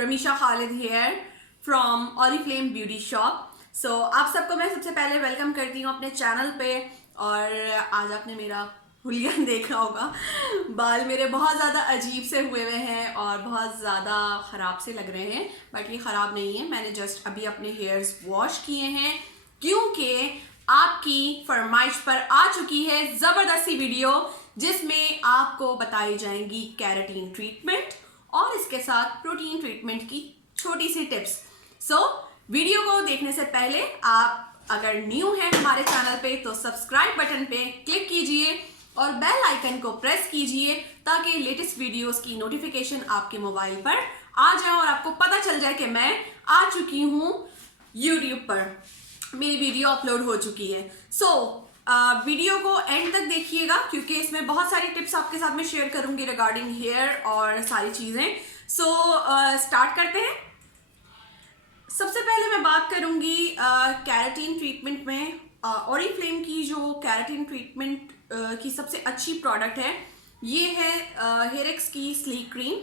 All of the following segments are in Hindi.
रमीशा Khalid here from Oriflame beauty shop. So आप सबको मैं सबसे पहले वेलकम करती हूँ अपने चैनल पे। और आज आपने मेरा हुलिया देखा होगा, बाल मेरे बहुत ज़्यादा अजीब से हुए हुए हैं और बहुत ज़्यादा ख़राब से लग रहे हैं, बट ये ख़राब नहीं है। मैंने जस्ट अभी अपने हेयर्स वॉश किए हैं क्योंकि आपकी फरमाइश पर आ चुकी है ज़बरदस्ती वीडियो जिसमें आपको बताई जाएंगी केराटिन ट्रीटमेंट और इसके साथ प्रोटीन ट्रीटमेंट की छोटी सी टिप्स। सो वीडियो को देखने से पहले आप अगर न्यू हैं हमारे चैनल पे तो सब्सक्राइब बटन पे क्लिक कीजिए और बेल आइकन को प्रेस कीजिए ताकि लेटेस्ट वीडियोस की नोटिफिकेशन आपके मोबाइल पर आ जाए और आपको पता चल जाए कि मैं आ चुकी हूँ यूट्यूब पर, मेरी वीडियो अपलोड हो चुकी है। सो वीडियो को एंड तक देखिएगा क्योंकि इसमें बहुत सारी टिप्स आपके साथ में शेयर करूंगी रिगार्डिंग हेयर और सारी चीज़ें। सो स्टार्ट करते हैं। सबसे पहले मैं बात करूंगी केराटिन ट्रीटमेंट में। ऑरिफ्लेम की जो केराटिन ट्रीटमेंट की सबसे अच्छी प्रोडक्ट है ये है हेयरएक्स की sleek cream.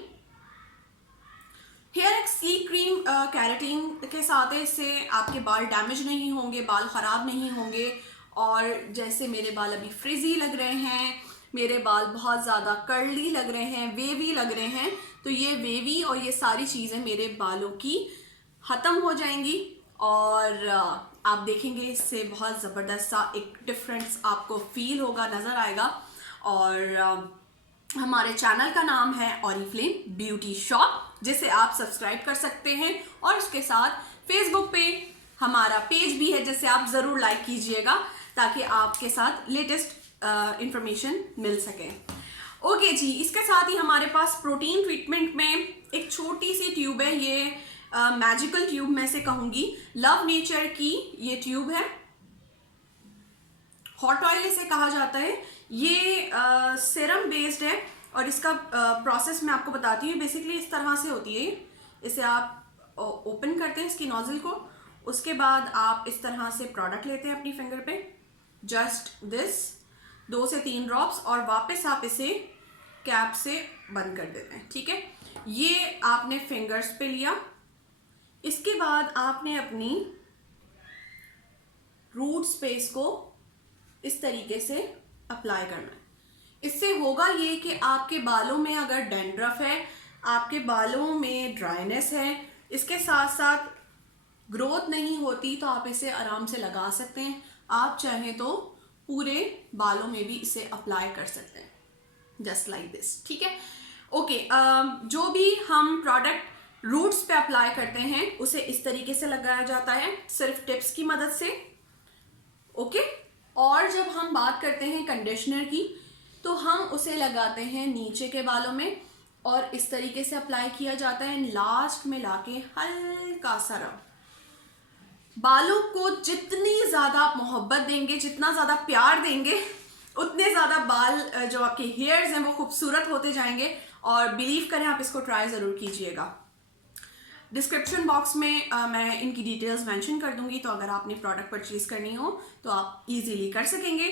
HairX sleek cream keratin के साथ है, इससे आपके बाल डैमेज नहीं होंगे, बाल ख़राब नहीं होंगे। और जैसे मेरे बाल अभी फ्रिजी लग रहे हैं, मेरे बाल बहुत ज़्यादा कर्ली लग रहे हैं, वेवी लग रहे हैं, तो ये वेवी और ये सारी चीज़ें मेरे बालों की ख़त्म हो जाएंगी और आप देखेंगे इससे बहुत ज़बरदस्त सा एक डिफरेंस आपको फील होगा, नज़र आएगा। और हमारे चैनल का नाम है ऑरिफ्लेम ब्यूटी शॉप, जिसे आप सब्सक्राइब कर सकते हैं और उसके साथ फेसबुक पे हमारा पेज भी है जिसे आप ज़रूर लाइक कीजिएगा ताकि आपके साथ लेटेस्ट इंफॉर्मेशन मिल सके। ओके जी, इसके साथ ही हमारे पास प्रोटीन ट्रीटमेंट में एक छोटी सी ट्यूब है, ये मैजिकल ट्यूब में से कहूँगी, लव नेचर की ये ट्यूब है, हॉट ऑयल इसे कहा जाता है। ये सीरम बेस्ड है और इसका प्रोसेस मैं आपको बताती हूँ। बेसिकली इस तरह से होती है, इसे आप ओपन करते हैं इसकी नोजल को, उसके बाद आप इस तरह से प्रोडक्ट लेते हैं अपनी फिंगर पे, जस्ट दिस 2 से 3 ड्रॉप्स, और वापस आप इसे कैप से बंद कर देते हैं। ठीक है, ये आपने फिंगर्स पे लिया। इसके बाद आपने अपनी रूट स्पेस को इस तरीके से अप्लाई करना है। इससे होगा ये कि आपके बालों में अगर डैंड्रफ है, आपके बालों में ड्राइनेस है, इसके साथ साथ ग्रोथ नहीं होती, तो आप इसे आराम से लगा सकते हैं। आप चाहें तो पूरे बालों में भी इसे अप्लाई कर सकते हैं, जस्ट लाइक दिस। ठीक है, ओके। जो भी हम प्रोडक्ट रूट्स पे अप्लाई करते हैं उसे इस तरीके से लगाया जाता है, सिर्फ टिप्स की मदद से। ओके, और जब हम बात करते हैं कंडीशनर की तो हम उसे लगाते हैं नीचे के बालों में और इस तरीके से अप्लाई किया जाता है, लास्ट में लाके हल्का सा रब। बालों को जितनी ज़्यादा आप मोहब्बत देंगे, जितना ज़्यादा प्यार देंगे, उतने ज़्यादा बाल जो आपके हेयर्स हैं वो खूबसूरत होते जाएंगे। और बिलीव करें, आप इसको ट्राई ज़रूर कीजिएगा। डिस्क्रिप्शन बॉक्स में मैं इनकी डिटेल्स मेंशन कर दूंगी, तो अगर आपने प्रोडक्ट परचेज करनी हो तो आप इजीली कर सकेंगे।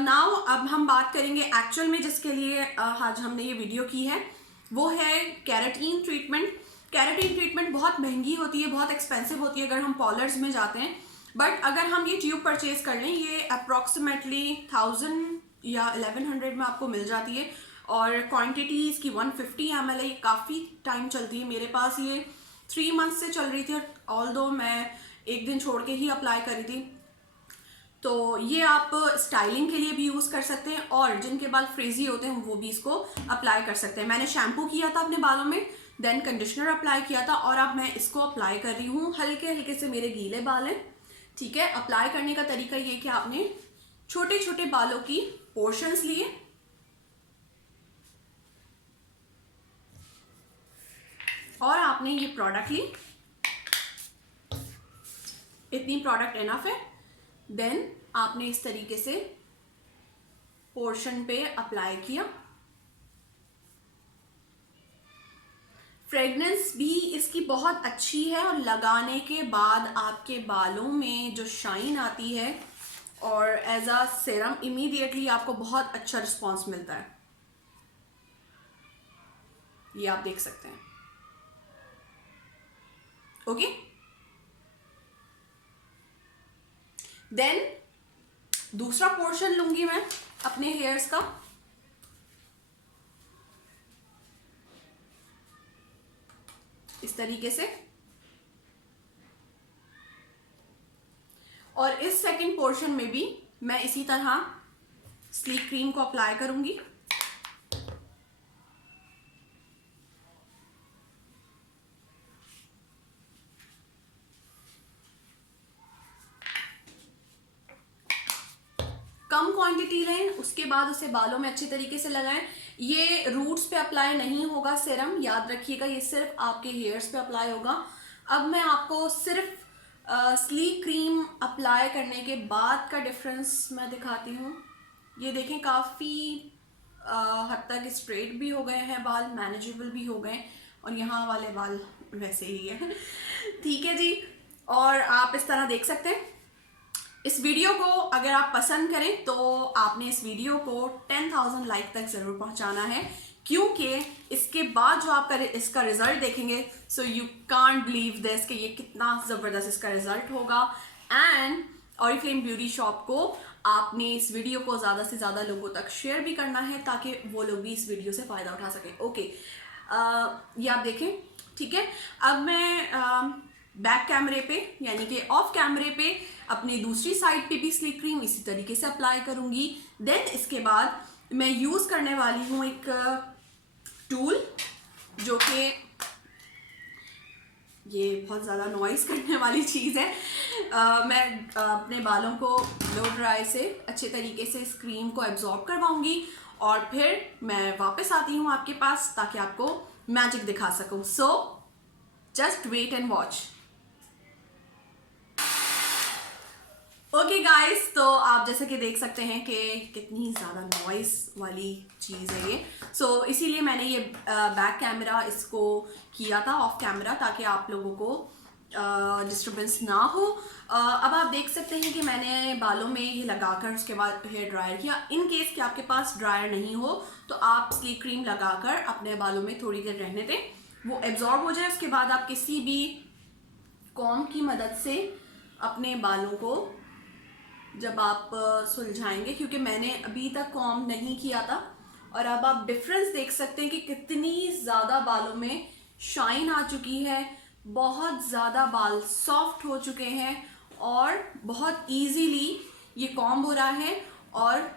नाउ अब हम बात करेंगे एक्चुअल में जिसके लिए आज हमने ये वीडियो की है, वो है केराटिन ट्रीटमेंट। केराटिन ट्रीटमेंट बहुत महंगी होती है, बहुत एक्सपेंसिव होती है अगर हम पार्लर्स में जाते हैं, बट अगर हम ये ट्यूब परचेज कर लें, ये अप्रॉक्सीमेटली 1000 या 1100 में आपको मिल जाती है। और क्वान्टिटी इसकी 150 ml है, ये काफ़ी टाइम चलती है। मेरे पास ये 3 मंथ से चल रही थी और ऑल्दो मैं एक दिन छोड़ के ही अप्लाई करी थी। तो ये आप स्टाइलिंग के लिए भी यूज़ कर सकते हैं और जिनके बाल फ्रीजी होते हैं वो भी इसको अप्लाई कर सकते हैं। मैंने शैम्पू किया था अपने बालों में, देन कंडीशनर अप्लाई किया था और अब मैं इसको अप्लाई कर रही हूँ। हल्के हल्के से मेरे गीले बाल हैं। ठीक है, अप्लाई करने का तरीका ये कि आपने छोटे छोटे बालों की पोर्शंस लिए और आपने ये प्रोडक्ट ली, इतनी प्रोडक्ट इनफ है। देन आपने इस तरीके से पोर्शन पे अप्लाई किया। फ्रेगनेंस भी इसकी बहुत अच्छी है और लगाने के बाद आपके बालों में जो शाइन आती है और एज अ सीरम इमीडिएटली आपको बहुत अच्छा रिस्पॉन्स मिलता है। ये आप देख सकते हैं। ओके। देन दूसरा पोर्शन लूंगी मैं अपने हेयर्स का, इस तरीके से, और इस सेकंड पोर्शन में भी मैं इसी तरह स्लीक क्रीम को अप्लाई करूंगी। कम क्वांटिटी लें, उसके बाद उसे बालों में अच्छे तरीके से लगाएं। ये रूट्स पे अप्लाई नहीं होगा सीरम, याद रखिएगा, ये सिर्फ आपके हेयर्स पे अप्लाई होगा। अब मैं आपको सिर्फ स्लीक क्रीम अप्लाई करने के बाद का डिफरेंस मैं दिखाती हूँ। ये देखें, काफ़ी हद तक स्ट्रेट भी हो गए हैं बाल, मैनेजेबल भी हो गए, और यहाँ वाले बाल वैसे ही है। ठीक है जी, और आप इस तरह देख सकते हैं। इस वीडियो को अगर आप पसंद करें तो आपने इस वीडियो को 10,000 लाइक तक ज़रूर पहुंचाना है, क्योंकि इसके बाद जो आपका इसका रिजल्ट देखेंगे, so you can't believe this कि ये कितना ज़बरदस्त इसका रिजल्ट होगा। एंड ऑरिफ्लेम ब्यूटी शॉप को आपने इस वीडियो को ज़्यादा से ज़्यादा लोगों तक शेयर भी करना है, ताकि वो लोग भी इस वीडियो से फ़ायदा उठा सकें। ओके, ये आप देखें, ठीक है। अब मैं बैक कैमरे पे, यानी कि ऑफ कैमरे पे, अपनी दूसरी साइड पे भी स्लीक क्रीम इसी तरीके से अप्लाई करूंगी। देन इसके बाद मैं यूज़ करने वाली हूँ एक टूल, जो कि ये बहुत ज़्यादा नॉइस करने वाली चीज़ है। मैं अपने बालों को लो ड्राई से अच्छे तरीके से इस क्रीम को एब्जॉर्ब करवाऊंगी, और फिर मैं वापस आती हूँ आपके पास, ताकि आपको मैजिक दिखा सकूँ। So just wait and watch. Okay guys, तो आप जैसे कि देख सकते हैं कि कितनी ज़्यादा नॉइस वाली चीज़ है ये। सो इसीलिए मैंने ये बैक कैमरा इसको किया था ऑफ कैमरा, ताकि आप लोगों को डिस्टर्बेंस ना हो। अब आप देख सकते हैं कि मैंने बालों में ये लगाकर उसके बाद हेयर ड्रायर किया। इन केस कि आपके पास ड्रायर नहीं हो तो आप स्लीक क्रीम लगाकर अपने बालों में थोड़ी देर रहने दें, वो एब्जॉर्ब हो जाए। उसके बाद आप किसी भी कॉम की मदद से अपने बालों को जब आप सुलझाएंगे, क्योंकि मैंने अभी तक कॉम नहीं किया था, और अब आप डिफरेंस देख सकते हैं कि कितनी ज़्यादा बालों में शाइन आ चुकी है, बहुत ज़्यादा बाल सॉफ्ट हो चुके हैं, और बहुत इजीली ये कॉम्ब हो रहा है, और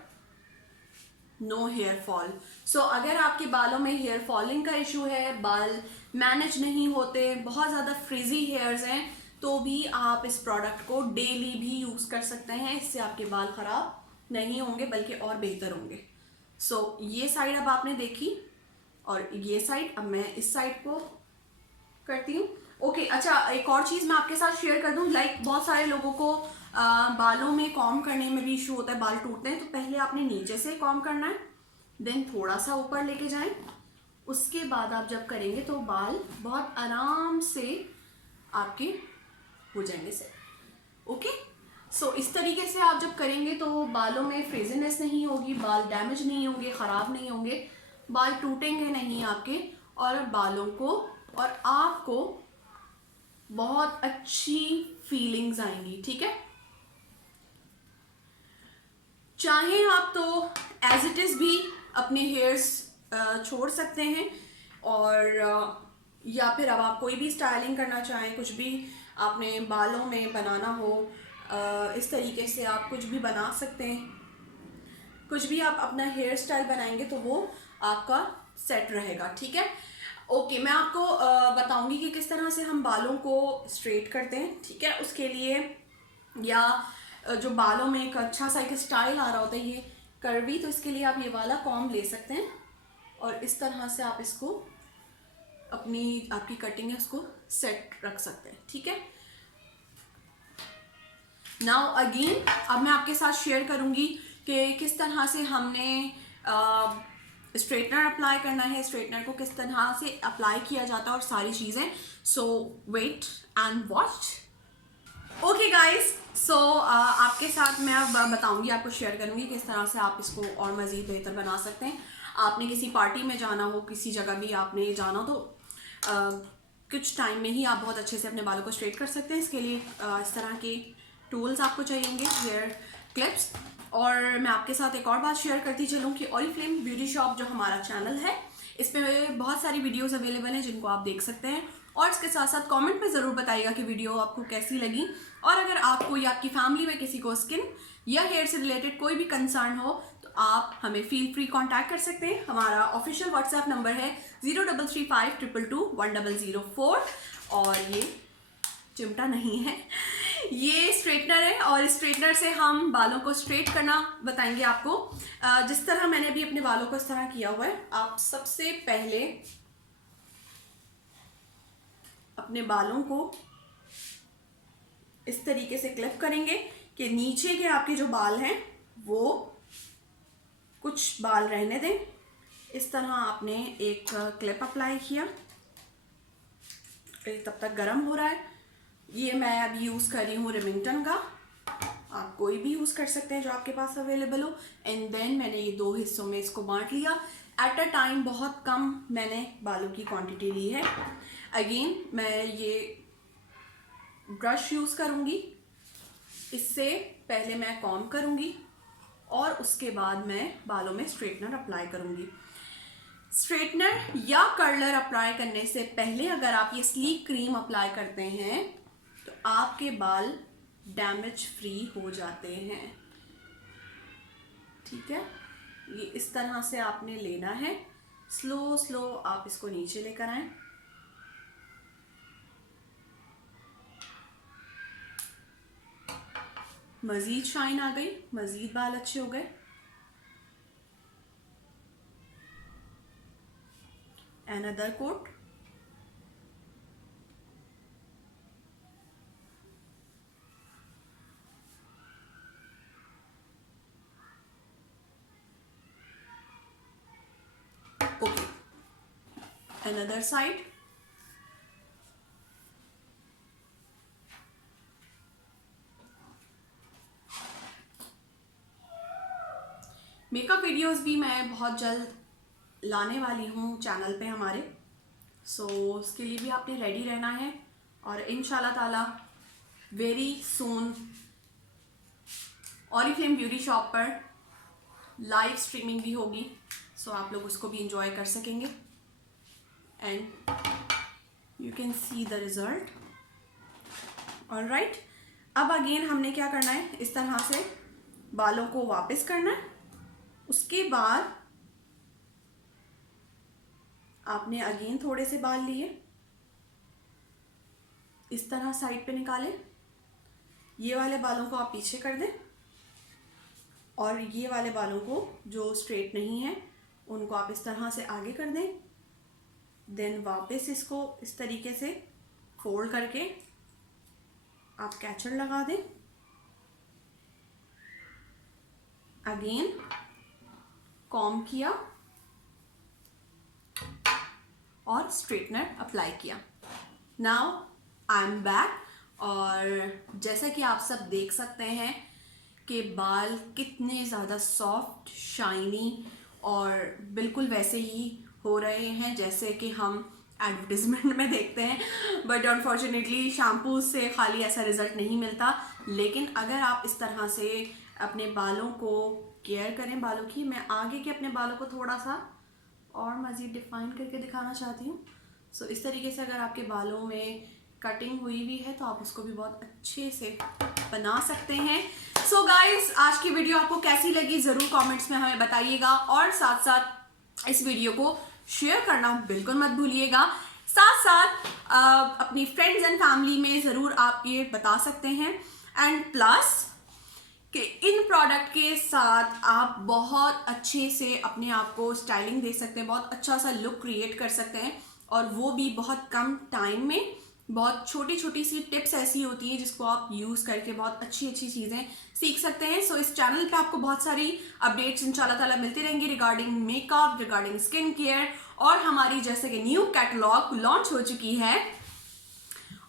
नो हेयर फॉल। सो अगर आपके बालों में हेयर फॉलिंग का इशू है, बाल मैनेज नहीं होते, बहुत ज़्यादा फ्रिजी हेयर्स हैं, तो भी आप इस प्रोडक्ट को डेली भी यूज़ कर सकते हैं। इससे आपके बाल ख़राब नहीं होंगे, बल्कि और बेहतर होंगे। सो ये साइड अब आपने देखी, और ये साइड, अब मैं इस साइड को करती हूँ। ओके, अच्छा, एक और चीज़ मैं आपके साथ शेयर कर दूँ। लाइक बहुत सारे लोगों को बालों में कॉम्ब करने में भी इशू होता है, बाल टूटते हैं। तो पहले आपने नीचे से कॉम्ब करना है, देन थोड़ा सा ऊपर लेके जाएं, उसके बाद आप जब करेंगे तो बाल बहुत आराम से आपके हो जाएंगे सेट। ओके, सो इस तरीके से आप जब करेंगे तो बालों में फ्रीजीनेस नहीं होगी, बाल डैमेज नहीं होंगे, ख़राब नहीं होंगे, बाल टूटेंगे नहीं आपके, और बालों को और आपको बहुत अच्छी फीलिंग्स आएंगी। ठीक है, चाहे आप तो एज इट इज़ भी अपने हेयर्स छोड़ सकते हैं, और या फिर अब आप कोई भी स्टाइलिंग करना चाहें, कुछ भी आपने बालों में बनाना हो, इस तरीके से आप कुछ भी बना सकते हैं। कुछ भी आप अपना हेयर स्टाइल बनाएंगे तो वो आपका सेट रहेगा। ठीक है, ओके, मैं आपको बताऊंगी कि किस तरह से हम बालों को स्ट्रेट करते हैं। ठीक है, उसके लिए, या जो बालों में एक अच्छा सा एक स्टाइल आ रहा होता है ये कर्वी, तो इसके लिए आप ये वाला कॉम्ब ले सकते हैं, और इस तरह से आप इसको आपकी कटिंग है उसको सेट रख सकते हैं। ठीक है, नाउ अगेन अब मैं आपके साथ शेयर करूंगी कि किस तरह से हमने स्ट्रेटनर अप्लाई करना है, स्ट्रेटनर को किस तरह से अप्लाई किया जाता है, और सारी चीज़ें। So wait and watch. Okay guys, so आपके साथ मैं अब बताऊंगी, आपको शेयर करूंगी किस तरह से आप इसको और मज़ीद बेहतर बना सकते हैं। आपने किसी पार्टी में जाना हो, किसी जगह भी आपने जाना हो, तो कुछ टाइम में ही आप बहुत अच्छे से अपने बालों को स्ट्रेट कर सकते हैं। इसके लिए इस तरह के टूल्स आपको चाहिए होंगे, हेयर क्लिप्स। और मैं आपके साथ एक और बात शेयर करती चलूँ कि ऑरिफ्लेम ब्यूटी शॉप जो हमारा चैनल है, इस पर बहुत सारी वीडियोस अवेलेबल हैं जिनको आप देख सकते हैं। और इसके साथ साथ कमेंट में ज़रूर बताइएगा कि वीडियो आपको कैसी लगी। और अगर आपको या आपकी फैमिली में किसी को स्किन या हेयर से रिलेटेड कोई भी कंसर्न हो तो आप हमें फील फ्री कांटेक्ट कर सकते हैं। हमारा ऑफिशियल व्हाट्सएप नंबर है 0335221004। और ये चिमटा नहीं है, ये स्ट्रेटनर है और स्ट्रेटनर से हम बालों को स्ट्रेट करना बताएंगे आपको। जिस तरह मैंने अभी अपने बालों को इस तरह किया हुआ है, आप सबसे पहले अपने बालों को इस तरीके से क्लिप करेंगे कि नीचे के आपके जो बाल हैं वो कुछ बाल रहने दें। इस तरह आपने एक क्लिप अप्लाई किया, तब तक गर्म हो रहा है। ये मैं अभी यूज़ कर रही हूँ रिमिंगटन का, आप कोई भी यूज़ कर सकते हैं जो आपके पास अवेलेबल हो। एंड देन मैंने ये 2 हिस्सों में इसको बांट लिया। एट अ टाइम बहुत कम मैंने बालों की क्वांटिटी ली है। अगेन मैं ये ब्रश यूज़ करूँगी, इससे पहले मैं कॉम्ब करूँगी और उसके बाद मैं बालों में स्ट्रेटनर अप्लाई करूँगी। स्ट्रेटनर या कर्लर अप्लाई करने से पहले अगर आप ये स्लीक क्रीम अप्लाई करते हैं तो आपके बाल डैमेज फ्री हो जाते हैं। ठीक है, ये इस तरह से आपने लेना है। स्लो स्लो आप इसको नीचे लेकर आएं। मज़ीद शाइन आ गई, मज़ीद बाल अच्छे हो गए। Another coat. Okay. Another side. Makeup videos भी मैं बहुत जल्द लाने वाली हूँ चैनल पे हमारे, सो उसके लिए भी आपने रेडी रहना है। और इंशाल्लाह ताला very soon Oriflame beauty shop पर लाइव स्ट्रीमिंग भी होगी, सो आप लोग उसको भी इंजॉय कर सकेंगे। And you can see the result. Alright, अब अगेन हमने क्या करना है, इस तरह से बालों को वापस करना है। उसके बाद आपने अगेन थोड़े से बाल लिए, इस तरह साइड पे निकालें। ये वाले बालों को आप पीछे कर दें और ये वाले बालों को जो स्ट्रेट नहीं है उनको आप इस तरह से आगे कर दें। देन वापस इसको इस तरीके से फोल्ड करके आप कैचर लगा दें। अगेन कॉम्ब किया और स्ट्रेटनर अप्लाई किया। Now I am back. और जैसा कि आप सब देख सकते हैं कि बाल कितने ज़्यादा सॉफ्ट, शाइनी और बिल्कुल वैसे ही हो रहे हैं जैसे कि हम एडवर्टिजमेंट में देखते हैं। बट अनफॉर्चुनेटली शैम्पू से खाली ऐसा रिज़ल्ट नहीं मिलता। लेकिन अगर आप इस तरह से अपने बालों को केयर करें, बालों की, मैं आगे के अपने बालों को थोड़ा सा और मज़ीद डिफाइन करके दिखाना चाहती हूँ। सो इस तरीके से अगर आपके बालों में कटिंग हुई भी है तो आप उसको भी बहुत अच्छे से बना सकते हैं। सो गाइस, आज की वीडियो आपको कैसी लगी ज़रूर कमेंट्स में हमें बताइएगा। और साथ साथ इस वीडियो को शेयर करना बिल्कुल मत भूलिएगा। साथ साथ अपनी फ्रेंड्स एंड फैमिली में ज़रूर आप ये बता सकते हैं। एंड प्लस कि इन प्रोडक्ट के साथ आप बहुत अच्छे से अपने आप को स्टाइलिंग दे सकते हैं, बहुत अच्छा सा लुक क्रिएट कर सकते हैं, और वो भी बहुत कम टाइम में। बहुत छोटी छोटी सी टिप्स ऐसी होती हैं जिसको आप यूज़ करके बहुत अच्छी अच्छी चीज़ें सीख सकते हैं। सो इस चैनल पे आपको बहुत सारी अपडेट्स इंशाल्लाह ताला मिलती रहेंगी regarding makeup, regarding skin care. और हमारी जैसे कि न्यू कैटलॉग लॉन्च हो चुकी है,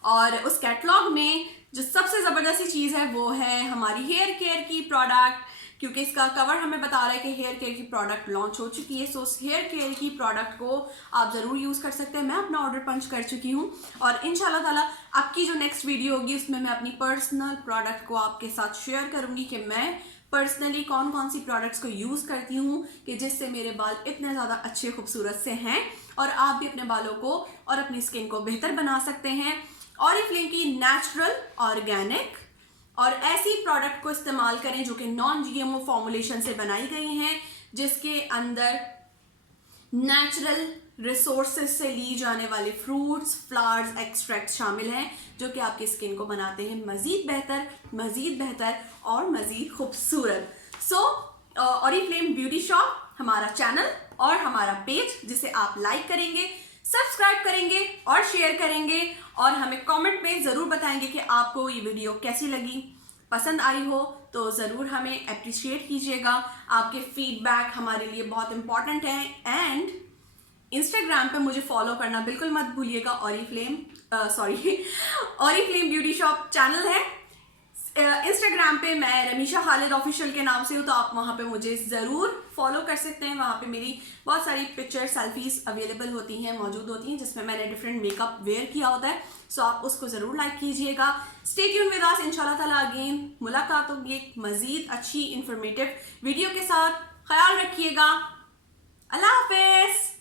और उस कैटलॉग में जो सबसे ज़बरदस्त चीज़ है वो है हमारी हेयर केयर की प्रोडक्ट क्योंकि इसका कवर हमें बता रहा है कि हेयर केयर की प्रोडक्ट लॉन्च हो चुकी है। सो हेयर केयर की प्रोडक्ट को आप ज़रूर यूज़ कर सकते हैं। मैं अपना ऑर्डर पंच कर चुकी हूँ और इंशाल्लाह ताला आपकी जो नेक्स्ट वीडियो होगी उसमें मैं अपनी पर्सनल प्रोडक्ट को आपके साथ शेयर करूँगी कि मैं पर्सनली कौन कौन सी प्रोडक्ट्स को यूज़ करती हूँ कि जिससे मेरे बाल इतने ज़्यादा अच्छे खूबसूरत से हैं और आप भी अपने बालों को और अपनी स्किन को बेहतर बना सकते हैं। ऑरिफ्लेम की नेचुरल ऑर्गेनिक और ऐसी प्रोडक्ट को इस्तेमाल करें जो कि नॉन जीएमओ फॉर्मुलेशन से बनाई गई हैं, जिसके अंदर नेचुरल रिसोर्सेज से ली जाने वाले फ्रूट्स, फ्लावर्स, एक्सट्रैक्ट शामिल हैं जो कि आपकी स्किन को बनाते हैं मज़ीद बेहतर और मज़ीद खूबसूरत। सो ऑरिफ्लेम ब्यूटी शॉप हमारा चैनल और हमारा पेज जिसे आप लाइक करेंगे, सब्सक्राइब करेंगे और शेयर करेंगे और हमें कमेंट में ज़रूर बताएंगे कि आपको ये वीडियो कैसी लगी। पसंद आई हो तो ज़रूर हमें अप्रिशिएट कीजिएगा। आपके फीडबैक हमारे लिए बहुत इंपॉर्टेंट है। एंड इंस्टाग्राम पे मुझे फॉलो करना बिल्कुल मत भूलिएगा। ऑरिफ्लेम ब्यूटी शॉप चैनल है। इंस्टाग्राम पे मैं रमीशा खालिद ऑफिशियल के नाम से हूँ, तो आप वहाँ पे मुझे ज़रूर फॉलो कर सकते हैं। वहाँ पे मेरी बहुत सारी पिक्चर सेल्फीज अवेलेबल होती हैं, मौजूद होती हैं, जिसमें मैंने डिफरेंट मेकअप वेयर किया होता है। सो आप उसको ज़रूर लाइक कीजिएगा। Stay tune with us. इंशाल्लाह ताला अगेन मुलाकात होगी एक मज़ीद अच्छी इंफॉर्मेटिव वीडियो के साथ। ख्याल रखिएगा। अल्लाह हाफिज़।